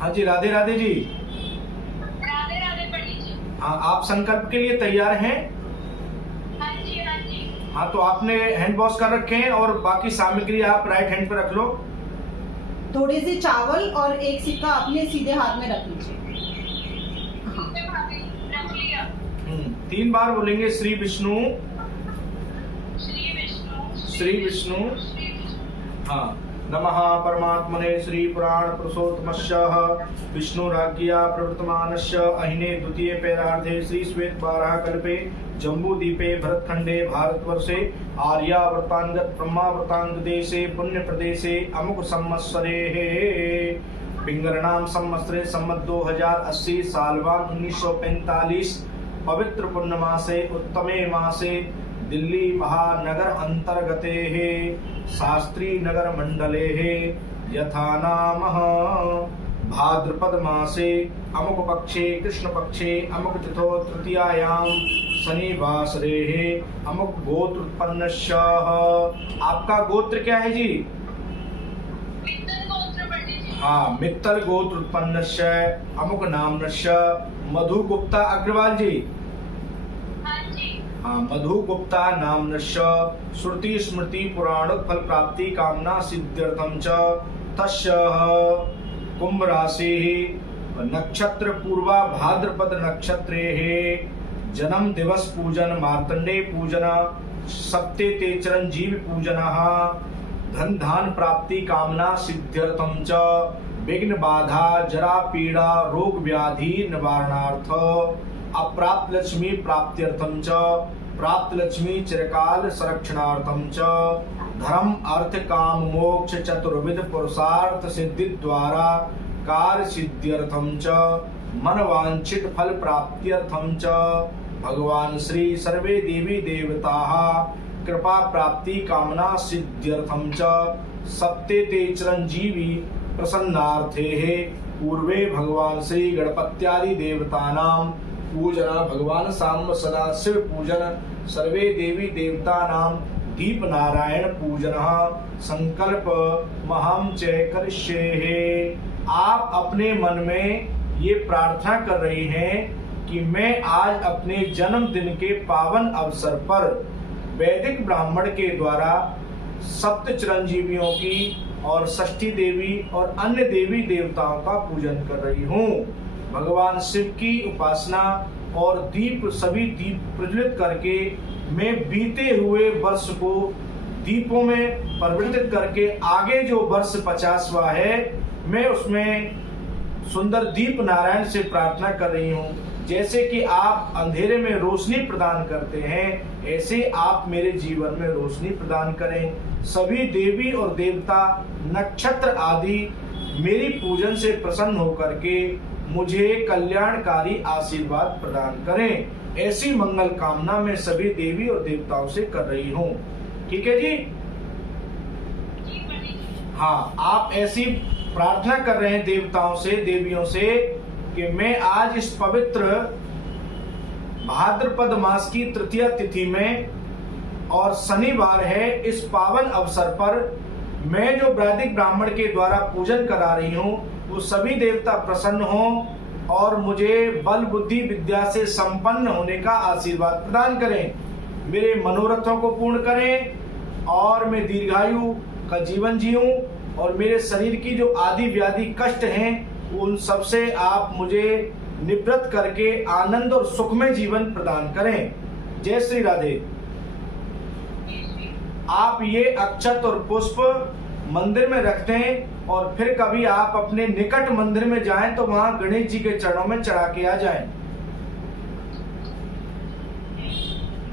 हाँ जी, राधे राधे जी। राधे राधे पंडित जी। हाँ, आप संकल्प के लिए तैयार हैं? हाँ जी हाँ जी। हाँ, तो आपने हैंड वॉश कर रखे हैं और बाकी सामग्री आप राइट हैंड पे रख लो। थोड़ी सी चावल और एक सिक्का अपने सीधे हाथ में रख लीजिए। रख लिया। 3 बार बोलेंगे श्री विष्णु श्री विष्णु श्री विष्णु। श्री विष्णु। हाँ, नमः परमात्मने श्री पुराण पुरुषोत्तमस्य विष्णुराज्ञया प्रवर्तमानस्य अहिने द्वितीय पैरार्धे श्री श्वेत बारह कल्पे जम्बूदीपे भरतखंडे भारतवर्षे आर्यावर्तांगत ब्रह्मावर्तांग देशे पुण्य प्रदेशे अमुक संवत्सरे पिंगरनाम संवत्सरे सम्मत 2080 सालवान 1945 पवित्र पुण्यमासे उत्तमे मासे दिल्ली महानगर अंतर्गते शास्त्री नगर मंडले यथा नाम भाद्रपद मासे अमुक पक्षे कृष्ण पक्षे अमुक तिथो तृतीयायाम शनिवासरे अमुक गोत्र उत्पन्नस्य। आपका गोत्र क्या है जी? मित्तल गोत्र पंडित जी। हाँ, मित्तल गोत्र उत्पन्नस्य अमुक नामनस्य मधु गुप्ता अग्रवाल जी। हाँ जी। हाँ, मधु गुप्ता नामनस्य श्रुति स्मृति पुराण फल प्राप्ति कामना सिद्ध्यर्थम च तस्य कुंभ राशि नक्षत्र पूर्वा भाद्रपद नक्षत्रे जन्म दिवस पूजन मार्तंडे पूजन सप्ते ते चिरंजीवी पूजन धन धान प्राप्ति कामना सिद्ध्यर्थम च विघ्न बाधा जरा पीड़ा रोग व्याधि निवारणार्थ अप्राप्त लक्ष्मी प्राप्त्यर्थम च प्राप्त लक्ष्मी चिरकाल संरक्षणार्थम च धर्म अर्थ काम मोक्ष चतुर्विध पुरुषार्थ सिद्धि द्वारा कार्य सिद्ध्यर्थम च मन वांछित फल प्राप्त्यर्थम च भगवान श्री सर्वे देवी देवताः कृपा प्राप्ति कामना सिद्ध्यर्थम च सप्ते ते चिरंजीवी प्रसन्नार्थे पूर्वे भगवान श्री गणपत्यादि देवतानां पूजना भगवान सांब सदा शिव पूजन सर्वे देवी देवतानां दीप नारायण पूजन संकल्प महम च करिष्ये। आप अपने मन में ये प्रार्थना कर रही हैं कि मैं आज अपने जन्मदिन के पावन अवसर पर वैदिक ब्राह्मण के द्वारा सप्त चिरंजीवियों की और षष्ठी देवी और अन्य देवी देवताओं का पूजन कर रही हूँ। भगवान शिव की उपासना और दीप सभी दीप प्रज्वलित करके मैं बीते हुए वर्ष को दीपों में परिवर्तित करके आगे जो वर्ष 50वां है मैं उसमें सुंदर दीप नारायण से प्रार्थना कर रही हूँ। जैसे कि आप अंधेरे में रोशनी प्रदान करते हैं ऐसे आप मेरे जीवन में रोशनी प्रदान करें। सभी देवी और देवता नक्षत्र आदि मेरी पूजन से प्रसन्न होकर के मुझे कल्याणकारी आशीर्वाद प्रदान करें। ऐसी मंगल कामना मैं सभी देवी और देवताओं से कर रही हूँ। ठीक है जी? हाँ, आप ऐसी प्रार्थना कर रहे हैं देवताओं से देवियों से कि मैं आज इस पवित्र भाद्रपद मास की तृतीय तिथि में और शनिवार है इस पावन अवसर पर मैं जो वैदिक ब्राह्मण के द्वारा पूजन करा रही हूँ वो सभी देवता प्रसन्न हों और मुझे बल बुद्धि विद्या से संपन्न होने का आशीर्वाद प्रदान करें। मेरे मनोरथों को पूर्ण करें और मैं दीर्घायु का जीवन जीऊं और मेरे शरीर की जो आदि व्याधि कष्ट हैं उन सब से आप मुझे निवृत्त करके आनंद और सुखमय जीवन प्रदान करें। जय श्री राधे। आप ये अक्षत और पुष्प मंदिर में रखते हैं और फिर कभी आप अपने निकट मंदिर में जाएं तो वहां गणेश जी के चरणों में चढ़ा के आ जाएं।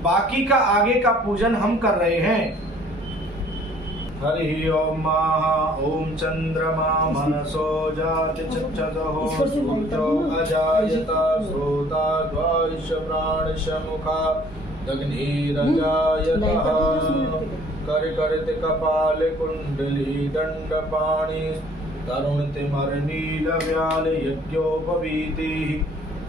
बाकी का आगे का पूजन हम कर रहे हैं। हरि ओम ओम चंद्रमा मनसो जाति चक्षुषो सूर्यो अजायता श्रोता द्वादश प्राणश मुखा दग्निरजायतः कर करते कपाल कुंडली दंड पाणि तरुण तिमर नील व्याल यज्ञोपवीति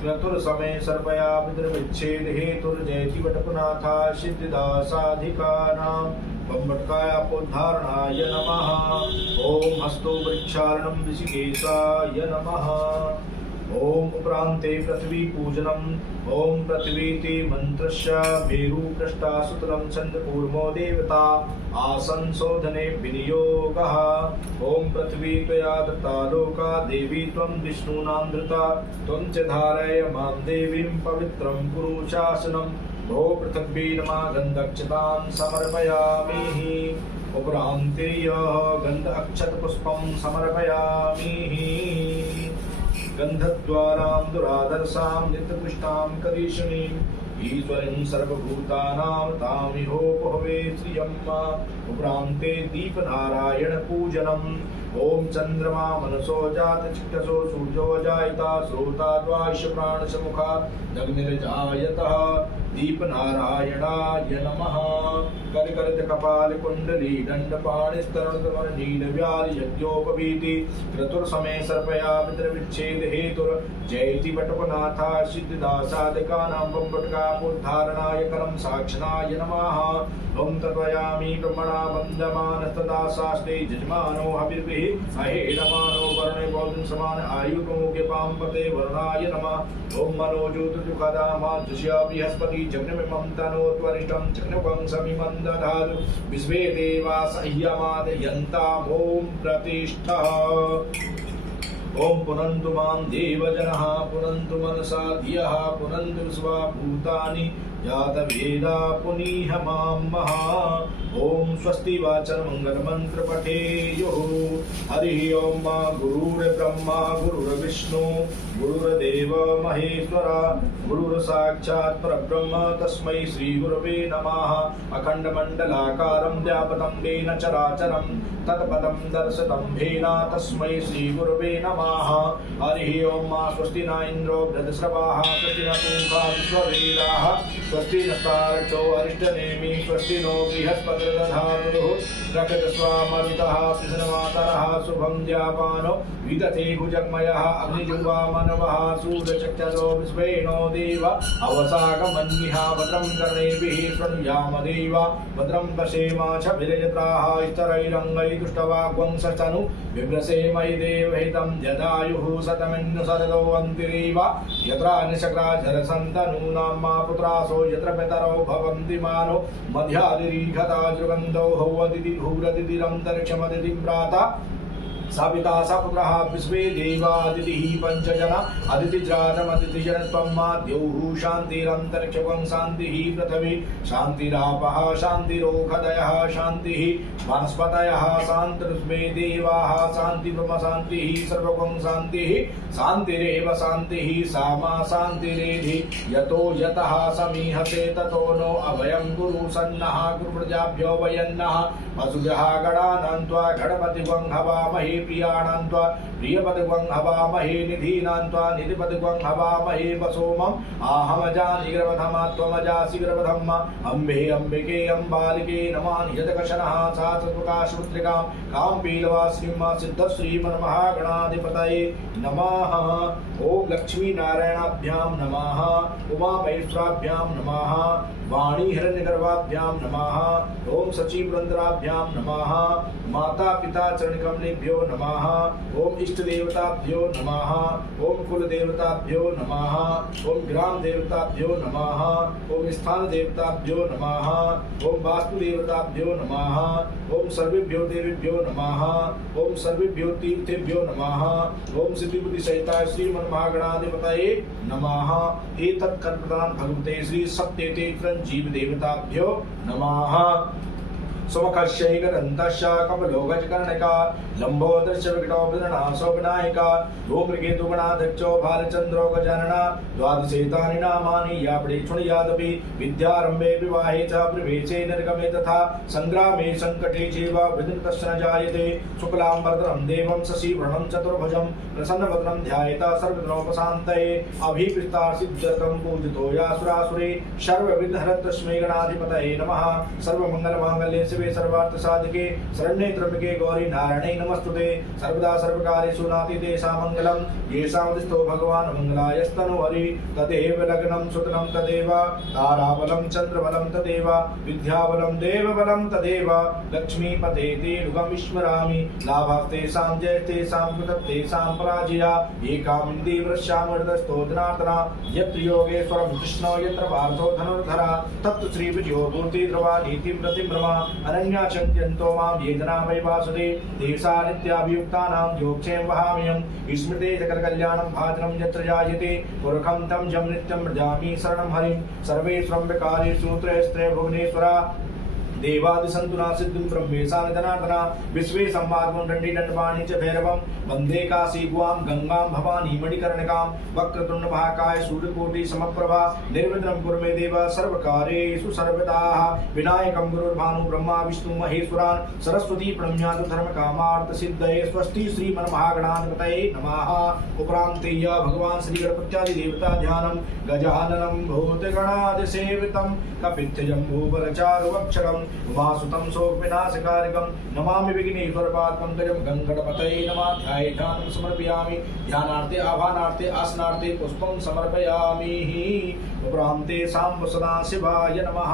क्रतुर समय सर्पया पितृविच्छेद हेतुर्जयति वटपुनाथा सिद्धिदा साधिकानां बम्बटकायापोद्धारणाय नमः। ओम हस्तो वृक्षारणं ऋषिकेशाय नमः। ओम उपरांते पृथ्वी पूजनम। ओम पृथ्वीति मंत्रस्य भेरू पृष्ठा सुतलं छन्दकूर्मो देवता आसन शोधने विनियोगः। ओम पृथ्वी त्वया दत्ता लोका देवी त्वं विष्णूनां धृता त्वं च धारय मां देवीं पवित्रं कुरु शासनं। भो पृथ्वी नमः गन्धक्षतां समर्पयामि। उपरान्ते गन्ध अक्षत पुष्पं समर्पयामि। गन्धद्वारां दुरादर्शां नित्यपुष्टां करीषणीं ईश्वरीं सर्वभूतानां तामिहोपहवे श्रियम्। उपरान्ते दीपनारायण पूजनम्। ओम चंद्रमा मनसो जात चित्तसो सूर्यो जायता श्रोता द्वाश प्राण समुखा अग्निर्जायतः दीपनारायणाय नमः। करकलित कपाल कुंडली दंडपाणि स्तरणकमल नीलव्याल यज्ञोपवीति क्रतुर समय सर्पया पितृविच्छेद हेतुर जयति वटपनाथा सिद्धिदा साधकानां बम्बटकापोद्धारणाय करं साक्षणाय नमः। ओम तत्वयामि ब्रह्मणा वन्दमानस्तदा शास्ते जजमानो हविर्भिः अहेडमानो वर्णे पौर्णं समान आयुर्मुखे पाम्पते वर्णाय नमः। ओम मनोज्योतिर्जुखदामाजुष्या बृहस्पति जग्नमिमं तनोत्वरिष्टं जग्नवं समिमं दधातु विश्वे देवा सह्यमादयन्ताम्। ओम प्रतिष्ठः। ओम पुनन्तु मां देवजनः पुनन्तु मनसा धियः पुनन्तु स्वभूतानि जातवेदा पुनीह मां महा। ओम स्वस्ति वाचन मंगल मंत्र पठेयुः। हरि ओम गुरुर्ब्रह्मा गुरुर्विष्णु गुरुर्देव महेश्वर गुरुर्साक्षात् परब्रह्म तस्मै श्री गुरवे नमः। अखंड मंडलाकारं व्यापतं येन चराचरं तत्पदं दर्शितं येन तस्मै श्री गुरवे नमः। हरि ओम स्वस्ति न इंद्रो बृहस्पतिः स्वस्ति न पूषा विश्ववेदाः स्वस्ति नस्तार्क्ष्यो अरिष्टनेमि स्वस्ति नो बृहस्पतिर्दधातुः रक्षतस्वामरुतः पितृमातरः शुभं ज्ञापानो विदते भुजग्मयः अग्निजुह्वा मनवः सूर्यचक्षुषो विश्वेनो देव अवसागमन्यः भद्रं कर्णेभिः शृणुयाम देव भद्रं पश्येमाक्षभिर्यजत्राः स्तरैरङ्गैस्तुष्टवाग्वंसस्तनु बिभ्रसेमहि देवहितं जदायुः शतमिन्नु शरदो अन्तिरेव यत्रा निशक्राझरसन्तनूनां मा पुत्रासो यत्र पितरो भवन्ति मानो मध्यादिरीघता जुगन्धो हौवदिति भूरदितिरन्तरिक्षमदितिं प्राता सापिता सपुत्रः विश्वे देवादितिः पंचजना अदितिजातमदितिजन त्वं माद्योः शान्तिरन्तरिक्षं शान्तिः पृथिवी शान्तिरापः शान्तिरोखदयः शान्तिः वनस्पतयः शान्तिर्मे देवाः शान्तिब्रह्म शान्तिः सर्वगं शान्तिः शान्तिरेव शान्तिः सामा शान्तिरेधि यतो यतः समीहते ततो नो अभयं गुरु सन्नः गुरुप्रजाभ्यो वयन्नः वसुभ्यः गणानां त्वा गणपतिवं हवामहे प्रियाणां त्वा प्रियपतिवं हवामहे निधीनां त्वा निधिपतिवं हवामहे वसोमम् आहमजानिग्रवधमा त्वमजासि ग्रवधम् अम्बे अम्बिके अम्बालिके नमामि यदकशनः सहस्रप्रकाशपुत्रिकां कामपीलवासिनीं सिद्धश्रीमन्महागणाधिपतये नमः। ओम लक्ष्मी नारायणाभ्यां नमः। उमामहेश्वराभ्यां नमः। वाणी हिरण्यगर्भाभ्यां नमः। ओम सचिवरंध्राभ्यां नमः। माता पिता चरणकमलेभ्यो नमः। ओम इष्ट देवताभ्यो नमः। ओम कुल देवताभ्यो नमः। ओम ग्राम देवताभ्यो नमः। ओम स्थान देवताभ्यो नमः। ओम वास्तु देवताभ्यो नमः। ओम सर्वेभ्यो देवेभ्यो नमः। ओम सर्वेभ्यो तीर्थेभ्यो नमः। ओम सिद्धिबुद्धि सहिता श्रीमन्महागणाधिपतये नमः। एतत् कर्मदान भगवते श्री सत्यते जीव देवताभ्यो नमः। सुमुखस्यैकदन्तस्य कपिलोगजकर्णिका लम्बोदरस्य विकटोपधरणासो विनायका धूम्रकेतुगणाध्यक्षो भालचन्द्रो गजानना द्वादशेतानि नामानि या प्रेक्षुणयादपि विद्यारम्भे विवाहे च प्रवेशे निर्गमे तथा सङ्ग्रामे सङ्कटे चैव विघ्नस्तस्य न जायते। शुक्लाम्बरधरं देवं शशिवर्णं चतुर्भुजं प्रसन्नवदनं ध्यायेत सर्वविघ्नोपशान्तये। अभिप्रीतासिद्ध्यर्थं पूजितो यासुरासुरे सर्वविघ्नहरं तस्मै गणाधिपतये नमः। सर्वमङ्गलमाङ्गल्ये शिवे शिवे सर्वार्थ साधके शरण्ये त्र्यंबके गौरी नारायणे नमस्तुते सर्वदा सर्वकार्येषु नातीते सामङ्गलं येषामुदितो भगवान् मंगलायस्तनु हरि तदेव लग्नं सुतनं तदेव ताराबलं चन्द्रबलं तदेव विद्याबलं देवबलं तदेव लक्ष्मीपते ते युगं स्मरामि लाभास्तेषां जयस्तेषां कृतस्तेषां पराजया एकामिन्दी वृष्यामृतस्तोदनार्तना यत्र योगेश्वरं कृष्णो यत्र पार्थो धनुर्धरा तत्र श्रीविजयो भूति ध्रुवा नीतिव्रतिभ्रमा अनन्या चिन्तयन्तो मां ये जना वै वासुदे तेषा नित्याभियुक्तानां योगक्षेम वहाम्यहं विस्मृते सकलकल्याणं भाजनं यत्र जायते पुरखं तं जं नित्यं व्रजामि शरणं हरिं सर्वेश्वरं विकारेषु त्रयस्त्रय भुवनेश्वरा देवादिसन्तुना सिद्धिं ब्रह्मेशा निधनार्दना विश्वे संवादं दण्डीदण्डपाणि च भैरवं वन्दे काशी गुआं गंगां भवानी मणिकर्णिकां वक्रतुण्ड महाकाय सूर्यकोटि समप्रभा निर्विघ्नं कुरु मे देव सर्वकार्येषु सर्वदा विनायकं गुरुर्भानु ब्रह्मा विष्णु महेश्वरान् सरस्वती प्रणम्यात् धर्मकामार्थ सिद्धये स्वस्ति श्रीमन्महागणाधिपतये नमः। उपरान्तेय भगवान् श्री गणपत्यादि देवता ध्यानं गजाननं भूतगणादिसेवितं कपित्थजम्बूफलचारुवक्षरं उमासुतं शोकविनाशकारिकं नमामि विघ्नेश्वरपादपङ्कजं गङ्गणपतये नमः। ध्यानं समर्पयामि ध्यानार्थे आभानार्थे आसनार्थे पुष्पं समर्पयामि। उपरान्ते साम्ब सदाशिवाय नमः।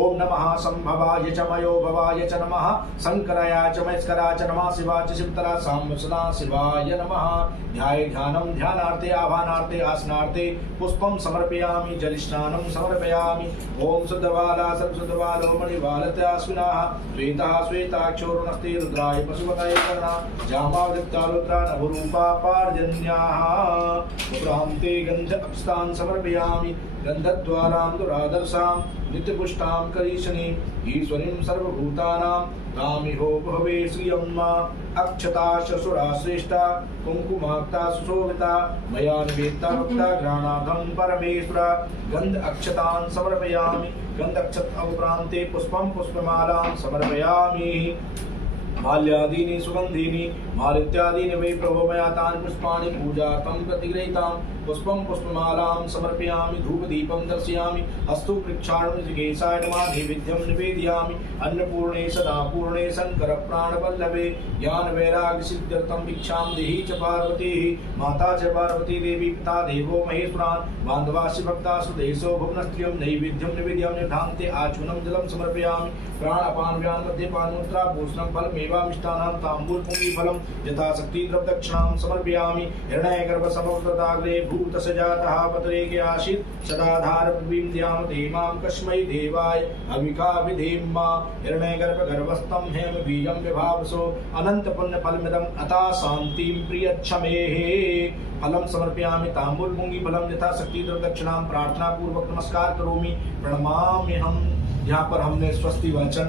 ओम नमः संभवाय च मयो भवाय च नमः शंकराय च महेश्वराय च नमः शिवाय च शिवतरा साम्ब सदाशिवाय नमः। ध्यानं ध्यानार्थे आभानार्थे आसनार्थे पुष्पं समर्पयामि जलस्नानं समर्पयामि। ओम शुद्धबाला सर्वशुद्धबालो मणिबालत्यास्विनाः श्वेतः श्वेताक्षोरुणस्ते रुद्राय पशुपतये कर्णा जामावृत्ता रुद्रा नभोरूपा पार्जन्याः। उपरान्ते गन्ध अक्षतान् समर्पयामि गन्धद्वारां दुरादर्शां नित्यपुष्टां करीशनीं ईश्वरीं सर्वभूतानां तामिहो भवे श्रियं अक्षता शशुरा श्रेष्ठा कुङ्कुमाक्ता सुशोभिता मया निवेदिता भक्ता घ्राणार्थं परमेश्वरा। गन्ध अक्षतान् समर्पयामि गन्धक्षत उपरान्ते पुष्पं पुष्पमालां समर्पयामि। माल्यादीनि सुगन्धीनि मालित्यादीनि वै प्रभो मया तानि पुष्पाणि पूजार्थं प्रतिगृहीतां पुष्पं पुष्पमालां समर्पयामि धूपदीपं दर्शयामि हस्तौ प्रक्षालनजिगेशाय नमः नैवेद्यं निवेदयामि अन्नपूर्णे सदा पूर्णे शंकर प्राणवल्लभे ज्ञानवैराग्यसिद्ध्यर्थं भिक्षां देहि च पार्वती माता च पार्वती देवी पिता देवो महेश्वरान् बान्धवाश्च भक्ता सुदेशो भुवनस्त्रियं नैवेद्यं निवेदयामि निर्धान्ते आचूनं जलं समर्पयामि प्राणापान व्यान मद्यपान मुद्रा भूषणं फलमेवामिष्टानां ताम्बूलपुङ्गीफलं यथाशक्ति द्रव्यदक्षिणां समर्पयामि। हिरण्यगर्भसमुद्रताग्रे भूतसजातः पतरेके आसीत् सदाधार पृथ्वीं ध्यामतेमां कस्मै देवाय हविका विधेम हिरण्यगर्भगर्भस्थं हेम बीजं विभावसो अनन्तपुण्यफलमिदम् अता शान्तिं प्रियच्छमेः। फलं समर्पयामि ताम्बूलपुङ्गीफलं यथाशक्ति द्रव्यदक्षिणां प्रार्थनापूर्वक नमस्कार करोमि प्रणमाम्यहम्। यहाँ पर हमने स्वस्ति वचन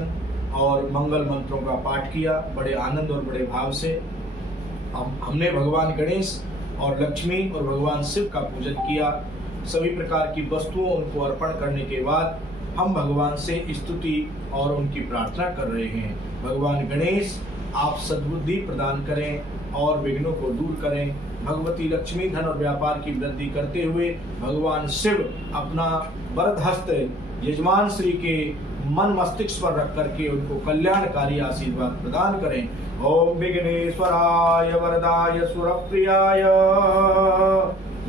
और मंगल मंत्रों का पाठ किया बड़े आनंद और बड़े भाव से। हमने भगवान गणेश और लक्ष्मी और भगवान शिव का पूजन किया। सभी प्रकार की वस्तुओं उनको अर्पण करने के बाद हम भगवान से स्तुति और उनकी प्रार्थना कर रहे हैं। भगवान गणेश आप सद्बुद्धि प्रदान करें और विघ्नों को दूर करें। भगवती लक्ष्मी धन और व्यापार की वृद्धि करते हुए भगवान शिव अपना वरद हस्त यजमान श्री के मन मस्तिष्क पर रख करके उनको कल्याणकारी आशीर्वाद प्रदान करें। ओम विघ्नेश्वराय वरदाय सुरप्रियाय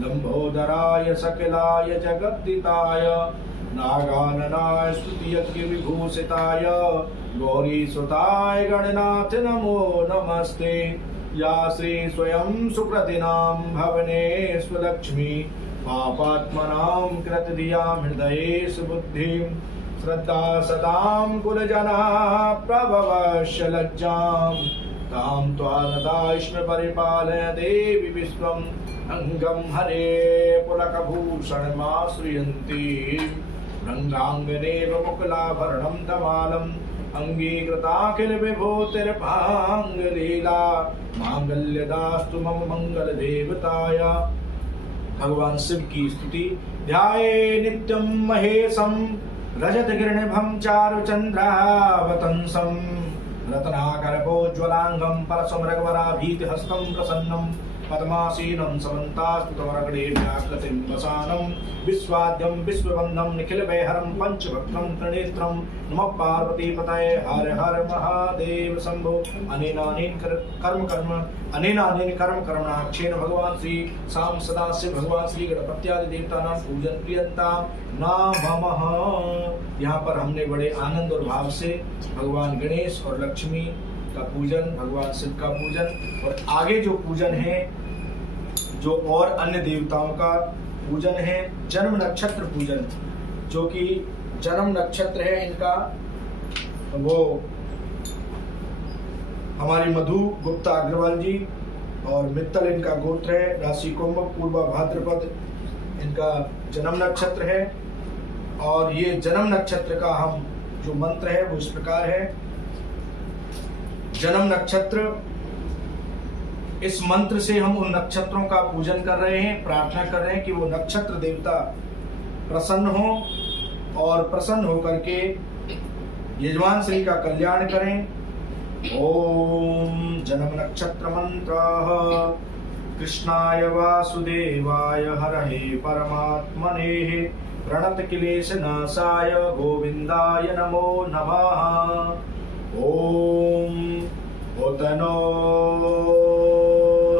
लंबोदराय सकलाय जगद्दिताय नागाननाय स्तुतियज्ञ विभूषिताय गौरी सुताय गणनाथ नमो नमस्ते। या श्री स्वयं सुकृतिनां भवने स्वलक्ष्मी पापात्मनां कृतधियां हृदये सुबुद्धिं श्रद्धा सदां कुलजना प्रभवश्य लज्जां तां त्वानदाश्म परिपालय देवी विश्वम् अंगं हरे पुलकभूषणमाश्रयन्ति रङ्गाङ्गनेव मुकुलाभरणं धमालम् अंगीकृताखिल विभूतिर्भाङ्गलीला मांगल्यदास्तु मम मंगल देवताय। भगवान शिव की स्तुति। ध्याये नित्यं महेशं रजत गिरणिभं चारुचन्द्रावतंसं रत्नाकरपोज्ज्वलांगं परशुमृगवराभीतिहस्तं प्रसन्नं पद्मासीनं समन्तास्तुतवरगणे व्याकृतिं वसानं विश्वाद्यं विश्ववन्दं निखिलवैहरं पंचभक्त्रं त्रिनेत्रं नमः पार्वतीपतये हर हर महादेव शंभो। अनेनानेन कर्मणाक्षेण भगवान श्री साम सदाशिव भगवान श्री गणपत्यादि देवतानां पूजन प्रियंतां नमः। यहाँ पर हमने बड़े आनंद और भाव से भगवान गणेश और लक्ष्मी का पूजन, भगवान शिव का पूजन और आगे जो पूजन है, जो और अन्य देवताओं का पूजन है, जन्म नक्षत्र पूजन, जो कि जन्म नक्षत्र है इनका, वो हमारी मधु गुप्ता अग्रवाल जी और मित्तल इनका गोत्र है, राशि कुंभ, पूर्वा भाद्रपद इनका जन्म नक्षत्र है। और ये जन्म नक्षत्र का हम जो मंत्र है वो इस प्रकार है। जन्म नक्षत्र, इस मंत्र से हम उन नक्षत्रों का पूजन कर रहे हैं, प्रार्थना कर रहे हैं कि वो नक्षत्र देवता प्रसन्न हो और प्रसन्न होकर के यजमान श्री का कल्याण करें। ओम जन्म नक्षत्र मंत्र कृष्णाय वासुदेवाय हरहे परमात्मने प्रणत क्लेश नाशाय गोविंदाय नमो नमः। ओम ओतनो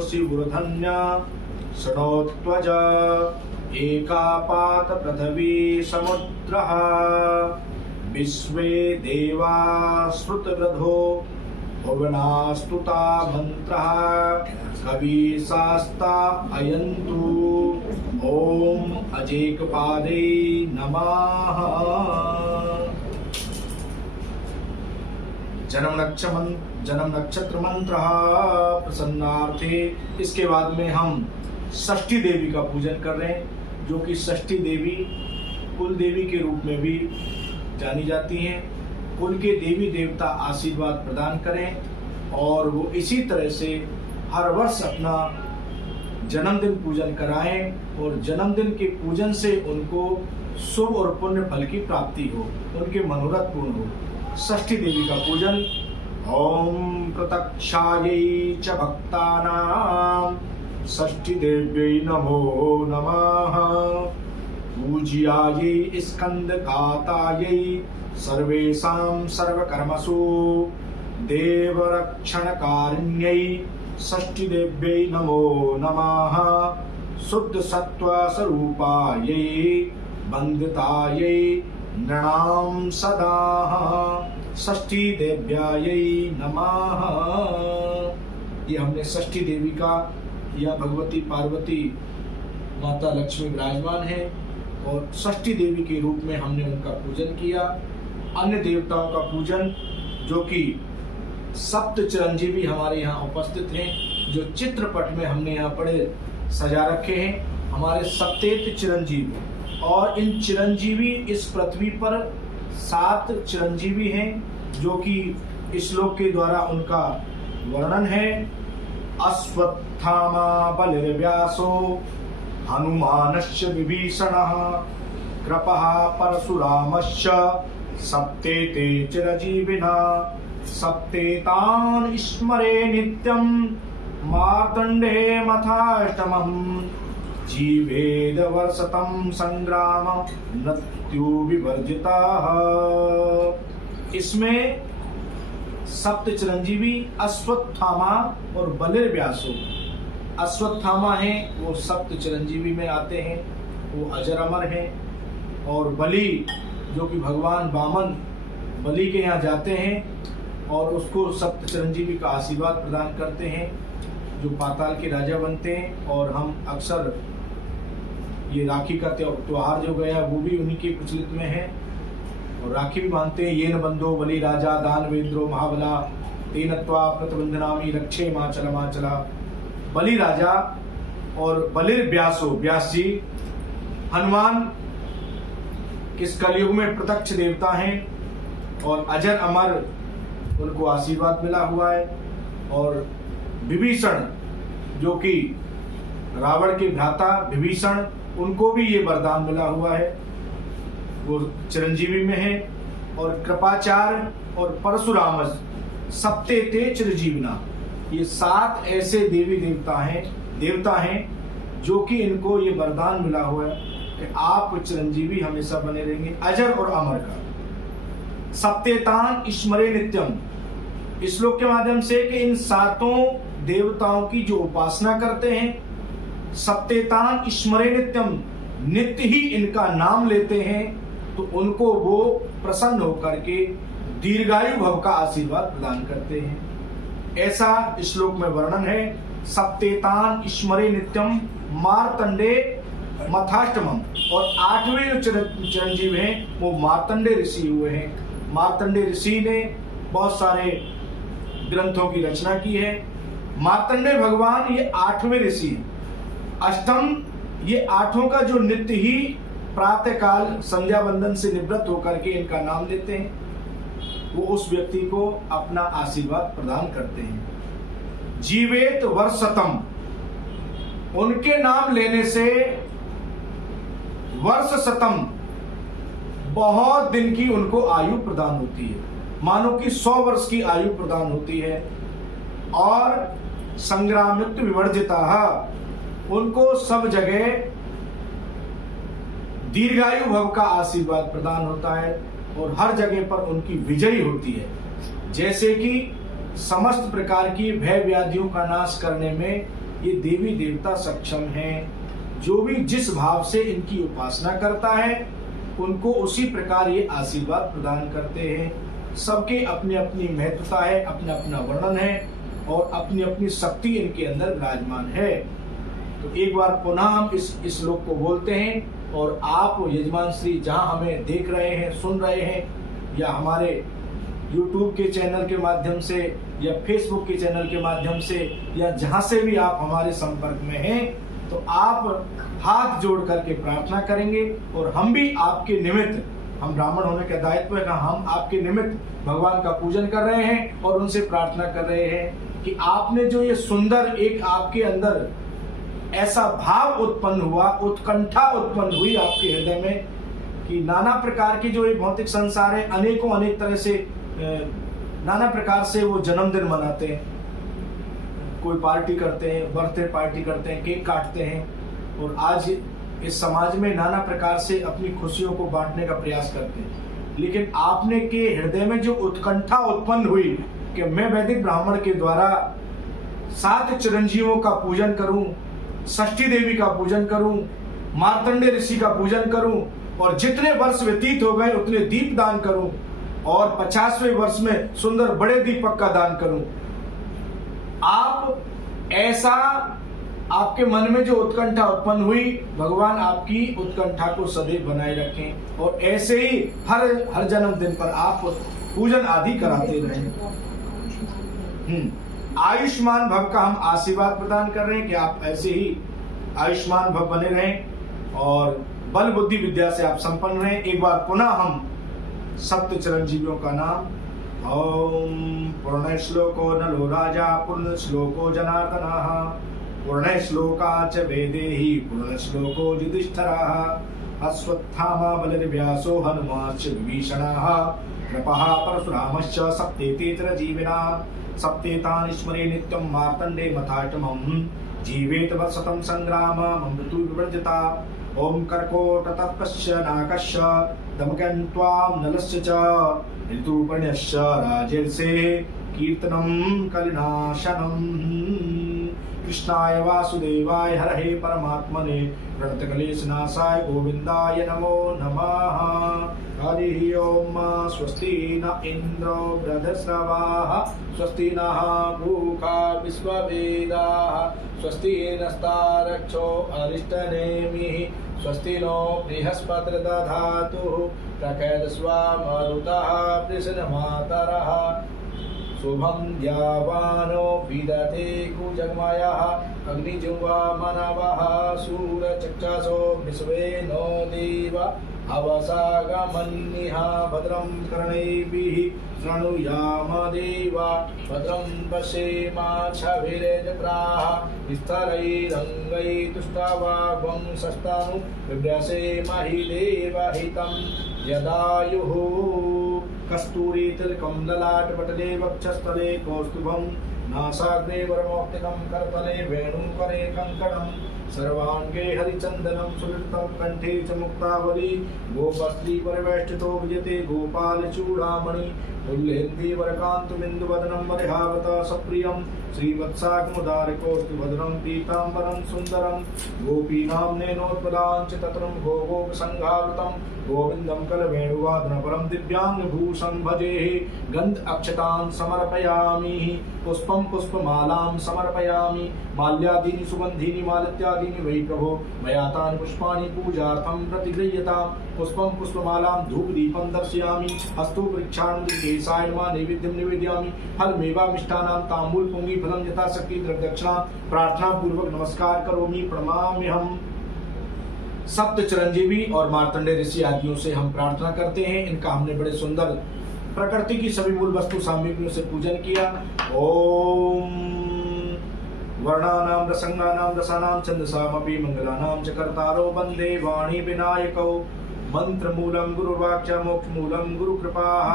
शिवधन्य षडोत्वज एकापात पृथ्वी समुद्रः विश्वे देवा श्रुतवृधो भुवनास्तुता मंत्रः कवि शास्ता अयन्तु। ओम अजेकपादे नमः। जन्म नक्षत्र मंत्र प्रसन्नार्थे। इसके बाद में हम षष्ठी देवी का पूजन कर रहे हैं, जो कि षष्ठी देवी कुल देवी के रूप में भी जानी जाती हैं। कुल के देवी देवता आशीर्वाद प्रदान करें और वो इसी तरह से हर वर्ष अपना जन्मदिन पूजन कराएं और जन्मदिन के पूजन से उनको शुभ और पुण्य फल की प्राप्ति हो, उनके मनोरथ पूर्ण हो। षष्ठी देवी का पूजन। ओम प्रत्यक्षायै च भक्तानां षष्ठी देव्यै नमो नमः। पूज्यायै स्कंदकातायै सर्वेषां सर्वकर्मसु देवरक्षणकारिण्यै षष्ठी देव्यै नमो नमः। शुद्ध सत्व स्वरूपायै वंदितायै नृणां सदा षष्ठी देव्यायै नमः। ये हमने षष्ठी देवी का, या भगवती पार्वती माता लक्ष्मी विराजमान है और षष्ठी देवी के रूप में हमने उनका पूजन किया। अन्य देवताओं का पूजन, जो कि सप्त चिरंजीवी हमारे यहाँ उपस्थित हैं, जो चित्रपट में हमने यहाँ पड़े सजा रखे हैं, हमारे सप्तेत चिरंजीवी। और इन चिरंजीवी इस पृथ्वी पर 7 चिरंजीवी हैं, जो कि श्लोक के द्वारा उनका वर्णन है। अश्वत्थामा बलिर्व्यासो हनुमानश्च विभीषणः कृपः परशुरामश्च सप्तेते चिरजीविनः। सप्तेतान् स्मरे नित्यं मार्तण्डे मथाष्टमम् जीवेद वर्षतं संग्राम मृत्यु विवर्जिताः। इसमें सप्त चिरंजीवी अश्वत्थामा और बलिर्व्यासो। अश्वत्थामा है वो सप्त चिरंजीवी में आते हैं, वो अजर अमर हैं। और बलि, जो कि भगवान वामन बलि के यहाँ जाते हैं और उसको सप्त चिरंजीवी का आशीर्वाद प्रदान करते हैं, जो पाताल के राजा बनते हैं। और हम अक्सर ये राखी का त्योहार जो गया वो भी उन्हीं के प्रचलित में है और राखी भी बांधते हैं। ये न बंधो बलि राजा दानवेंद्रो महाबला तेन त्वा प्रतिबंधनामी रक्षे माचला माचला। बलि राजा और बलिर व्यासो, व्यास जी हनुमान किस कलयुग में प्रत्यक्ष देवता हैं और अजर अमर उनको आशीर्वाद मिला हुआ है। और विभीषण, जो कि रावण के भ्राता विभीषण, उनको भी ये वरदान मिला हुआ है, वो चिरंजीवी में है। और कृपाचार्य और परशुराम सप्तेते चिरजीविना, ये 7 ऐसे देवी देवता हैं देवता हैं जो कि इनको ये वरदान मिला हुआ है कि आप चिरंजीवी हमेशा बने रहेंगे, अजर और अमर का। सप्तेतान स्मरे नित्यम, इस श्लोक के माध्यम से कि इन सातों देवताओं की जो उपासना करते हैं, सप्तेतान स्मरे नित्यम, नित्य ही इनका नाम लेते हैं, तो उनको वो प्रसन्न होकर के दीर्घायु भव का आशीर्वाद प्रदान करते हैं। ऐसा इस श्लोक में वर्णन है। सप्तेतान स्मरे नित्यम मार्तंडे मथाष्टमम, और 8वें जो चिरंजीव हैं वो मार्तंडे ऋषि हुए हैं। मार्तंडे ऋषि ने बहुत सारे ग्रंथों की रचना की है। मार्तंडे भगवान ये 8वें ऋषि हैं। अष्टम, ये 8 का जो नित्य ही प्रातः काल संध्या वंदन से निवृत्त होकर के इनका नाम लेते हैं, वो उस व्यक्ति को अपना आशीर्वाद प्रदान करते हैं। जीवेत वर्षतम, उनके नाम लेने से वर्ष शतम, बहुत दिन की उनको आयु प्रदान होती है, मानो कि 100 वर्ष की आयु प्रदान होती है। और संग्रामयुक्त विवर्जिता, उनको सब जगह दीर्घायु भव का आशीर्वाद प्रदान होता है और हर जगह पर उनकी विजयी होती है। जैसे कि समस्त प्रकार की भय व्याधियों का नाश करने में ये देवी देवता सक्षम हैं। जो भी जिस भाव से इनकी उपासना करता है उनको उसी प्रकार ये आशीर्वाद प्रदान करते हैं। सबके अपनी अपनी महत्वता है, अपना अपना वर्णन है और अपनी अपनी शक्ति इनके अंदर विराजमान है। तो एक बार पुनः हम इस श्लोक को बोलते हैं, और आप यजमान श्री जहां हमें देख रहे हैं, सुन रहे हैं, या हमारे YouTube के चैनल के माध्यम से या Facebook के चैनल के माध्यम से, या जहां से भी आप हमारे संपर्क में हैं, तो आप हाथ जोड़ करके प्रार्थना करेंगे और हम भी आपके निमित्त, हम ब्राह्मण होने का दायित्व है, हम आपके निमित्त भगवान का पूजन कर रहे हैं और उनसे प्रार्थना कर रहे हैं कि आपने जो ये सुंदर एक आपके अंदर ऐसा भाव उत्पन्न हुआ, उत्कंठा उत्पन्न हुई आपके हृदय में कि नाना प्रकार की जो ये भौतिक संसार है, अनेकों अनेक तरह से नाना प्रकार से वो जन्मदिन मनाते हैं, कोई पार्टी करते हैं, बर्थडे पार्टी करते हैं, केक काटते हैं, और आज इस समाज में नाना प्रकार से अपनी खुशियों को बांटने का प्रयास करते हैं। लेकिन आपने के हृदय में जो उत्कंठा उत्पन्न हुई कि मैं वैदिक ब्राह्मण के द्वारा 7 चिरंजीवों का पूजन करूं, षष्ठी देवी का पूजन करूं, मार्तंडे ऋषि का पूजन करूं, और जितने वर्ष व्यतीत हो गए उतने दीप दान करूं, और 50वें वर्ष में सुंदर बड़े दीपक का दान करूं। आप ऐसा, आपके मन में जो उत्कंठा उत्पन्न हुई, भगवान आपकी उत्कंठा को सदैव बनाए रखें और ऐसे ही हर जन्मदिन पर आप पूजन आदि कराते रहें। आयुष्मान भव का हम आशीर्वाद प्रदान कर रहे हैं कि आप ऐसे ही आयुष्मान भव बने रहें और बल बुद्धि विद्या से आप संपन्न रहें। एक बार पुनः हम सप्त चिरंजीवियों का नाम। ओम पूर्ण श्लोको नलो राजा पूर्ण श्लोको जनार्दनः पूर्ण श्लोका च वेदेहि पूर्ण श्लोको युधिष्ठिरः अश्वत्थामा बलव्यासो हनुमाश्च विभीषणः कृपः परशुरामश्च सप्तेति चिरजीविनः सप्तेतानि स्मरे नित्यं मार्तण्डे मथाटमं जीवेत वर्षतं संग्रामं मृत्यु विवर्जिता। ओम कर्कोटतः पश्य नाकस्य दमकं त्वां नलस्य च ऋतुपर्ण्यश्च राजेर्षे कीर्तनं कलिनाशनम्। कृष्णाय वासुदेवाय हरहे परमात्मने प्रणतक्लेशनाशाय गोविन्दाय नमो नमः। हरि ओम। स्वस्ति न इन्द्रो वृद्धश्रवाः स्वस्ति नः पूषा विश्ववेदाः स्वस्ति नस्तारक्षो अरिष्टनेमिः स्वस्ति नो बृहस्पतिर्दधातु प्रकैदस्वा मरुतः कृष्णमातरः शुभं द्यावानो विदधे कुजगमयः अग्निजुवा मनवः सूरचक्षसो विश्वे नो देव अवसागमन्निः भद्रं कर्णैभिः शृणुयाम देवा भद्रं पश्येमाक्षभिर्यजत्राः स्थैरङ्गैस्तुष्टवाग्वं शस्तानु बिभ्रसेमहि देवहितं यदायुः। कस्तूरी तिलकं ललाटपटले वक्षस्थले कौस्तुभं नासाग्रे वरमौक्तिकं करतले वेणुकरे कङ्कणं सर्वाङ्गे हरिचन्दनं सुललितं कण्ठे च मुक्तावली गोपस्त्री परिवेष्टितो विजयते गोपालचूडामणि उल्लेन्ति वरकान्तबिन्दुवदनं वरिहावत सप्रियं श्रीवत्साग्मुदारिकोऽस्तिवदनं पीताम्बरं सुन्दरं गोपीनां नैनोत्पदाञ्च तत्रं गोगोपसङ्घावृतं गोविन्दं कलवेणुवादनपरं दिव्याङ्गभूषं भजेः गन्ध अक्षतान् समर्पयामि पुष्पं पुष्पमालां समर्पयामि माल्यादीनि सुगन्धीनि मालत्यादीनि वै प्रभो मया तानि पुष्पाणि पूजार्थं प्रतिगृह्यतां पुष्पं पुष्पमालां धूपदीपं दर्शयामि हस्तोपरीक्षाणं केशाय नमः नैवेद्यं निवेदयामि फलमेवा मिष्टानां ताम्बूल पुंगी फलं यथाशक्ति द्रव्यदक्षिणा प्रार्थना पूर्वक नमस्कार करोमि प्रणमाम्यहम्। सप्त चिरंजीवी और मार्तंडेय ऋषि आदियों से हम प्रार्थना करते हैं। इनका हमने बड़े सुंदर प्रकृति की सभी मूल वस्तु सामग्रियों से पूजन किया। ओम वर्णानां रसंगानां रसानां छंदसामपि मंगलानां च कर्तारो वन्दे वाणी विनायकौ मंत्रमूलं गुरुर्वाक्च मोक्षमूलं गुरुकृपाः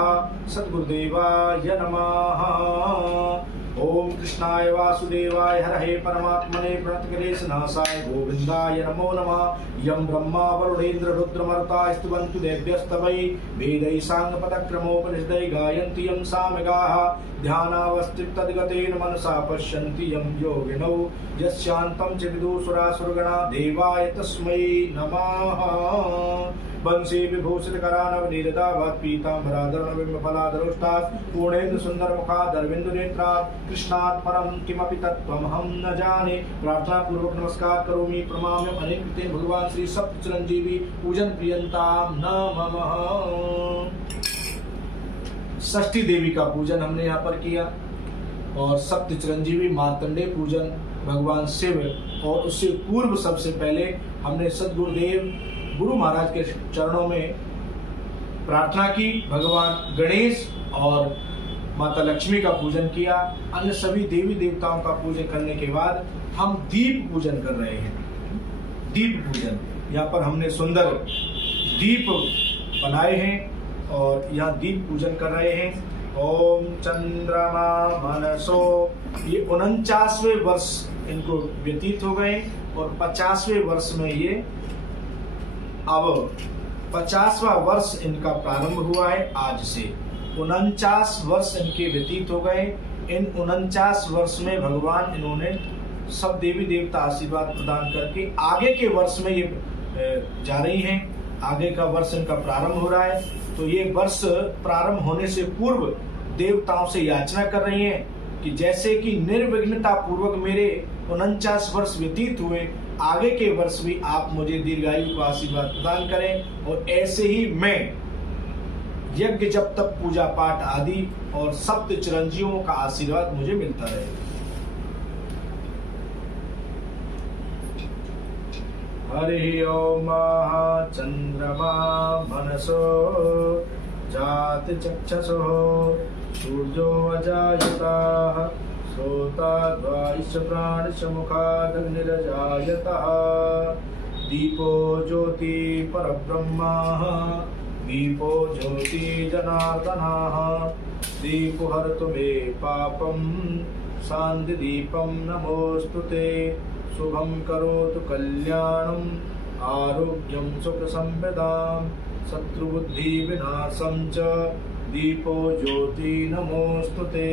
सद्गुरुदेवाय नमः। ओम कृष्णाय वासुदेवाय हरहे परमात्मने प्रणतक्लेशनाशाय गोविन्दाय नमो नमः। यं ब्रह्मा वरुणेन्द्र रुद्रमरुता स्तुवन्तु देव्यस्तवै वेदैः साङ्गपदक्रमोपनिषदै गायन्ति यं सामगाः ध्यानावस्थितद्गतेन मनसा पश्यन्ति यं योगिनौ यस्यान्तं च विदुषुरासुरगणा देवाय तस्मै नमः। वंशी विभूषितकरानवनीरदावत् पीताम्बराधरणबिम्बफलाधरोष्टात् पूर्णेन्दु सुन्दरमुखादरविन्दुनेत्रात् कृष्णात् परं किमपि तत्त्वमहं न जाने। प्रार्थना पूर्वक नमस्कार करोमि प्रणमाम्यहम्। अनेक कृते भगवान श्री सप्त चिरंजीवी पूजन प्रियंतां नमः। षष्ठी देवी का पूजन हमने यहाँ पर किया और सप्त चिरंजीवी मार्तंडेय पूजन भगवान शिव और उससे पूर्व सबसे पहले हमने सद्गुरुदेव गुरु महाराज के चरणों में प्रार्थना की। भगवान गणेश और माता लक्ष्मी का पूजन किया। अन्य सभी देवी देवताओं का पूजन करने के बाद हम दीप पूजन कर रहे हैं। दीप पूजन यहाँ पर हमने सुंदर दीप बनाए हैं और यहाँ दीप पूजन कर रहे हैं। ओम चंद्रमा मनसो, ये 49वें वर्ष इनको व्यतीत हो गए और 50वें वर्ष में ये अब 50वां वर्ष इनका प्रारंभ हुआ है। आज से 49 वर्ष इनके व्यतीत हो गए। इन 49 वर्ष में भगवान इन्होंने सब देवी देवता आशीर्वाद प्रदान करके आगे के वर्ष में ये जा रही हैं। आगे का वर्ष इनका प्रारंभ हो रहा है। तो ये वर्ष प्रारंभ होने से पूर्व देवताओं से याचना कर रही हैं कि जैसे कि निर्विघ्नता पूर्वक मेरे 49 वर्ष व्यतीत हुए, आगे के वर्ष भी आप मुझे दीर्घायु का आशीर्वाद प्रदान करें और ऐसे ही मैं यज्ञ जप तप पूजा पाठ आदि और सप्त चिरंजीवों का आशीर्वाद मुझे मिलता रहे। हरि ओम चंद्रमा मनसो जात चक्षसो सूर्यो अजायतः श्रोताद्वाइश्च प्राणश्च मुखादग्निरजायतः दीपो ज्योति परब्रह्म दीपो ज्योति जनार्दनः दीपो हरतु मे पापं शान्ति दीपं नमोस्तुते शुभं करोतु कल्याणं आरोग्यं सुख संपदां शत्रुबुद्धि विनाशं च दीपो ज्योति नमोस्तुते।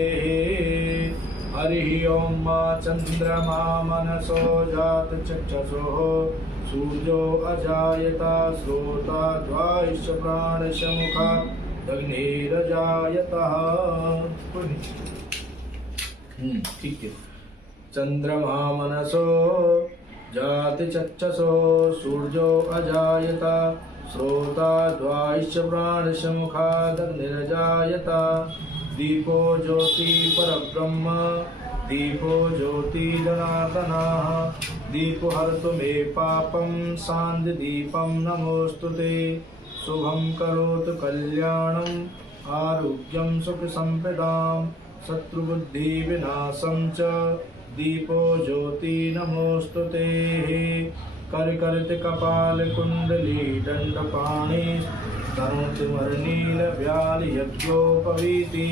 हरि ओम चंद्रमा मनसो जात चक्षसो सूर्यो अजायता श्रोता द्वाइश्च प्राणश मुखा अग्निरजायतः। ठीक है। चंद्रमा मनसो जात चक्षसो सूर्यो अजायता श्रोता द्वाइश्च प्राणश मुखादग्निरजायता दीपो ज्योति परब्रह्म दीपो ज्योति जनार्दनः दीपो हरतु मे पापं शान्ति दीपं नमोस्तुते शुभं करोतु कल्याणं आरोग्यं सुख संपदां शत्रुबुद्धि विनाशं च दीपो ज्योति नमोस्तुते। करकर्त कपाल कुंडली दंडपाणि तरुणतिमर्नील व्याल यज्ञोपवीति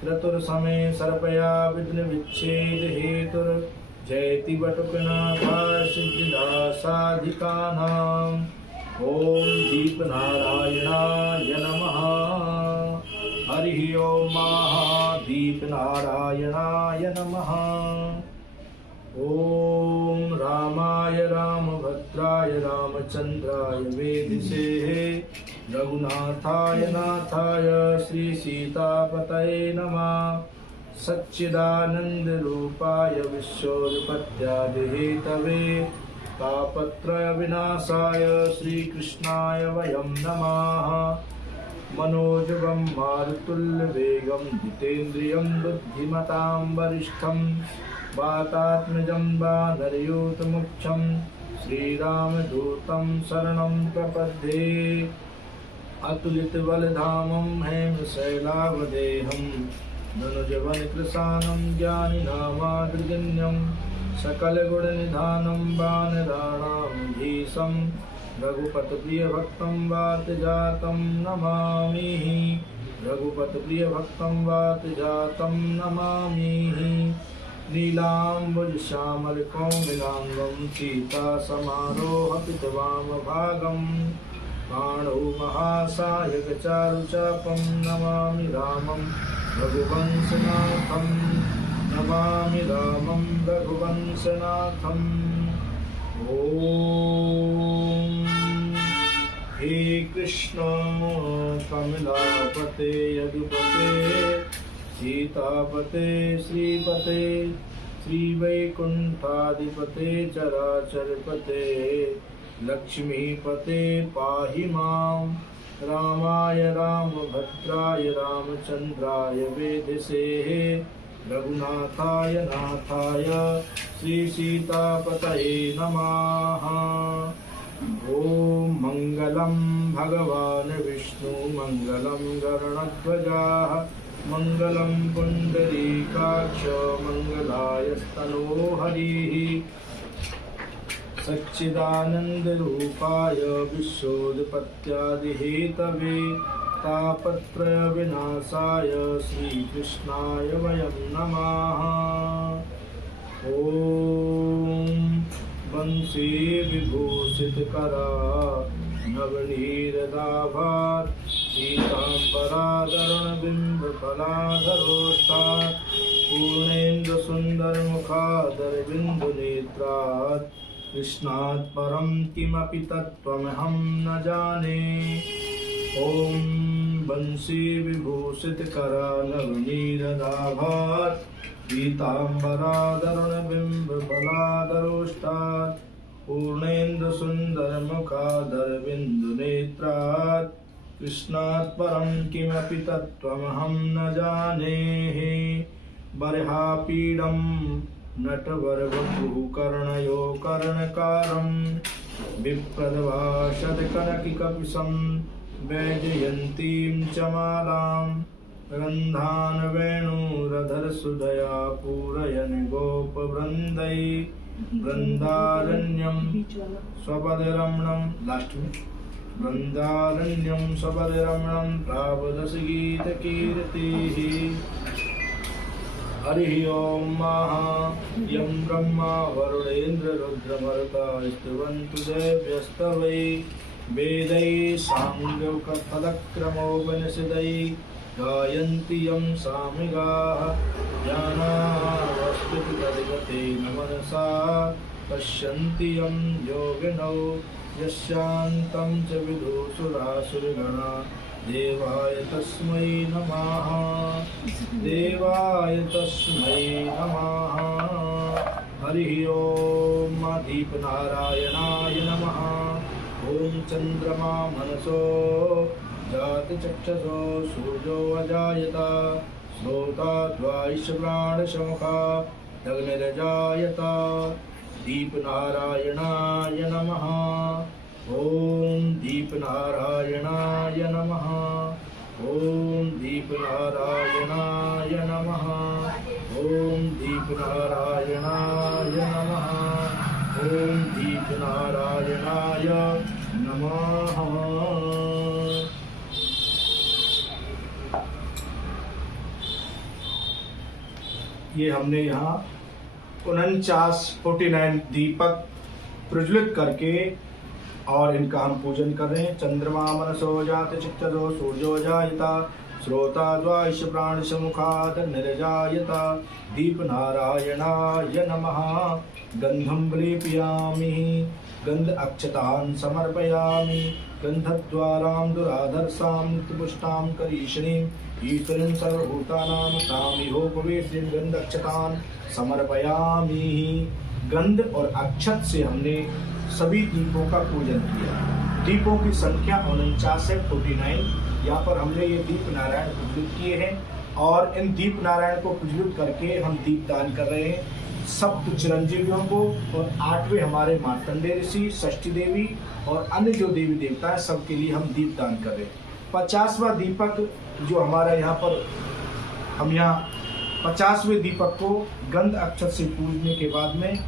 क्रतुर्समे सर्पया विघ्न विच्छेद हेतुर जयति बटुकनाथाय सिद्धिदा साधिकानाम्। ओम दीपनारायणाय नमः। हरि ओम महादीपनारायणाय नमः। ओम रामाय रामभद्राय रामचंद्राय वेदिसे रघुनाथाय नाथाय श्री सीतापतये नमः। सच्चिदानंद रूपाय विश्वोत्पत्त्यादिहेतवे तापत्रय विनाशाय श्रीकृष्णाय वयं नमः। मनोजवं मारुतुल्यवेगं जितेन्द्रियं बुद्धिमतां वरिष्ठं वातात्मजं वानरयूथमुख्यं श्रीरामदूतं शरणं प्रपद्ये। अतुलितबलधामं हेमशैलावदेहं धनुजवनकृशानं ज्ञानिनामादृगण्यं सकलगुणनिधानं वानराणां धीशं रघुपतप्रियभक्तं वातजातं नमामि। रघुपतप्रियभक्तं वातजातं नमामि। नीलाम्बुजश्यामलकौमुदाङ्गं सीतासमारोहपितवामभागं बाणौ महासायकचारुचापं नमामि रामं रघुवंशनाथं। नमामि रामं रघुवंशनाथम्। ओम हे कृष्ण कमलापते यदुपते सीतापते श्रीपते श्रीवैकुंठाधिपते चराचरपते लक्ष्मीपते पाहि मां। रामाय रामभद्राय रामचंद्राय वेधसे रघुनाथाय नाथाय श्री सीतापतये नमः। ओम मंगलम भगवान विष्णु मंगलम गरुड़ध्वजाः मंगलम पुंडरीकाक्ष मंगलायस्तनो हरिः। सच्चिदानन्दरूपाय विश्वोत्पत्त्यादिहेतवे तापत्रय विनाशाय श्रीकृष्णाय वयं नमः। ओम वंशी विभूषितकरा नवनीरदाभात् पीताम्बराधरणबिम्बफलाधरोष्ठात् पूर्णेन्दुसुन्दरमुखादरबिन्दुनेत्रात् कृष्णात् परं किमपि तत्त्वमहं न जाने। ओम बंशी विभूषितकरा नवनीरदाभात् पीताम्बराधरणबिम्बफलाधरोष्ठात् पूर्णेन्दुसुन्दरमुखादरबिन्दुनेत्रात् कृष्णात् परं किमपि तत्त्वमहं न जाने। बर्हापीडं नटवरवपुः कर्णयो कर्णकारं बिप्रदभाषदकनकिकपिशं वैजयन्तीं च मालां रन्धान वेणुरधरसुधया पूरयन् गोपवृन्दै वृन्दारण्यं स्वपदरमणं वृन्दारण्यं स्वपदरमणं प्रावदसगीतकीर्तिः। हरिः ओम यं ब्रह्मा वरुणेन्द्र रुद्रमरुता स्तुवन्तु देव्यस्तवै वेदैः साङ्गफलक्रमोपनिषदैः गायन्ति यं सामिगाः ज्ञानावस्थितगतेन मनसा पश्यन्ति यं योगिनौ यस्यान्तं च विदुषुरासुरगणा देवाय तस्मै नमः। देवाय तस्मै नमः। हरिः ओम दीपनारायणाय नमः। ओम चंद्रमा मनसो जातचक्षसो सूर्यो अजायत श्रोताद्वायुष्प्राणशमुखा अग्निरजायत। दीपनारायणाय नमः। ओम दीपनारायणाय नमः। ओम दीपनारायणाय नमः। ओम दीपनारायणाय नमः। ओम दीपनारायणाय नमः। ये हमने यहाँ 49 दीपक प्रज्वलित करके और इनका हम पूजन कर रहे हैं। चंद्रमा मनसो जात चित्तजो सूर्यो जायता श्रोता द्वाइश प्राणश मुखाद निर्जायता दीप नारायणाय नमः। गंधं लेपयामि गंध अक्षतान् समर्पयामि गंधद्वारां दुराधर्षां नित्यपुष्टां करीषणीं ईश्वरीं सर्वभूतानां तामिहोपवेश्यं गंध अक्षतान् समर्पयामि। गंध और अक्षत से हमने सभी दीपों का पूजन किया। दीपों की संख्या 49 है, 49। यहाँ पर हमने ये दीप नारायण प्रज्वलित किए हैं और इन दीप नारायण को प्रज्वलित करके हम दीप दान कर रहे हैं सप्त चिरंजीवियों को। और 8वें हमारे मार्तंडेय ऋषि, षष्ठी देवी और अन्य जो देवी देवता है सबके लिए हम दीप दान कर रहे हैं। 50वां दीपक जो हमारा यहाँ पर हम यहाँ 50वें दीपक को गंध अक्षत से पूजने के बाद में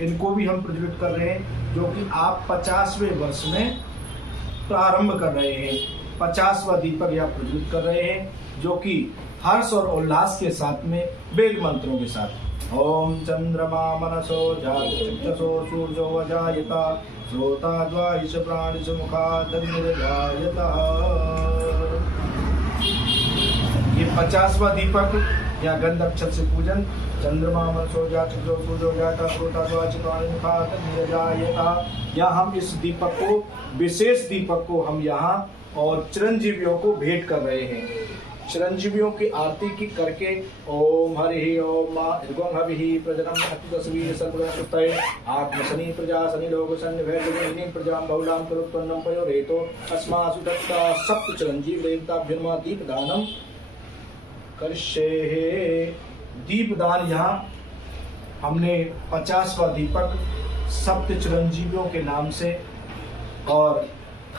इनको भी हम प्रज्वलित कर रहे हैं, जो कि आप 50वें वर्ष में प्रारंभ कर रहे हैं। 50वां दीपक यहाँ प्रज्वलित कर रहे हैं, जो कि हर्ष और उल्लास के साथ में वेद मंत्रों के साथ। ओम चंद्रमा मनसो जातसो सूर्यो वजायता श्रोता द्वाइश प्राणिश मुखाद निर्जायता। ये 50वां दीपक या गंध अक्षत से पूजन। चंद्रमा मनसो जातसो सूर्यो जायता श्रोता द्वाइश प्राणिश मुखाद निर्जायता। या हम इस दीपक को, विशेष दीपक को हम यहाँ और चिरंजीवियों को भेंट कर रहे हैं। चिरंजीवियों की आरती की करके ओम हरि ओम ऋगों हविहि प्रजनम अत्युदस्वी सर्वगुणसुतये आत्मशनि प्रजा शनि लोक सन्निभैर्जनि प्रजां बहुलां करुत्वन्नं पयोरेतो अस्मासु दत्ता सप्त चिरंजीव देवताभ्यो दीपदानं करिष्ये। दीपदान यहाँ हमने 50वां दीपक सप्त चिरंजीवियों के नाम से और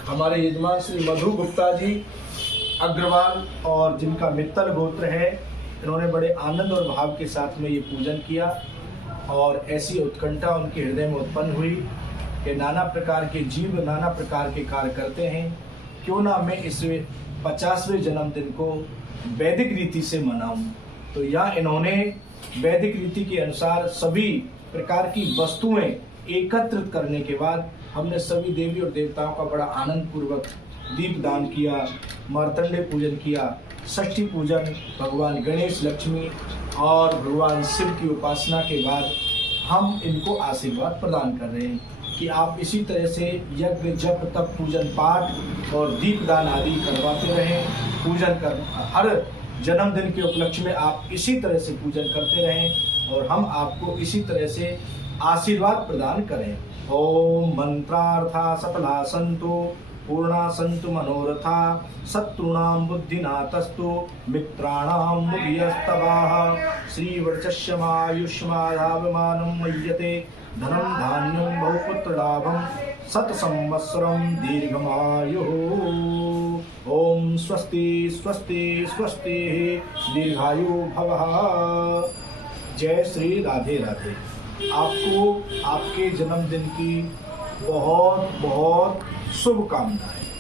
हमारे यजमान श्री मधु गुप्ता जी अग्रवाल और जिनका मित्तल गोत्र है, इन्होंने बड़े आनंद और भाव के साथ में ये पूजन किया। और ऐसी उत्कंठा उनके हृदय में उत्पन्न हुई कि नाना प्रकार के जीव नाना प्रकार के कार्य करते हैं, क्यों ना मैं इस 50वें जन्मदिन को वैदिक रीति से मनाऊं। तो यहाँ इन्होंने वैदिक रीति के अनुसार सभी प्रकार की वस्तुएं एकत्रित करने के बाद हमने सभी देवी और देवताओं का बड़ा आनंद पूर्वक दीप दान किया, मार्तंडेय पूजन किया, षष्ठी पूजन, भगवान गणेश लक्ष्मी और भगवान शिव की उपासना के बाद हम इनको आशीर्वाद प्रदान कर रहे हैं कि आप इसी तरह से यज्ञ जप तप पूजन पाठ और दीप दान आदि करवाते रहें। पूजन कर हर जन्मदिन के उपलक्ष्य में आप इसी तरह से पूजन करते रहें और हम आपको इसी तरह से आशीर्वाद प्रदान करें। ओम मंत्रार्था सफला सन्तु पूर्णा सन्तु मनोरथा शत्रूणां बुद्धिनातस्तु मित्राणां मुदियस्तवाः श्रीवर्चस्यमायुष्माधावमानं मय्यते धनं धान्यं बहुपुत्रलाभं शतसंवत्सरं दीर्घमायुः। ओम स्वस्ति स्वस्ति स्वस्ति दीर्घायु भवः। जय श्री राधे राधे। आपको आपके जन्मदिन की बहुत बहुत शुभकामनाएं।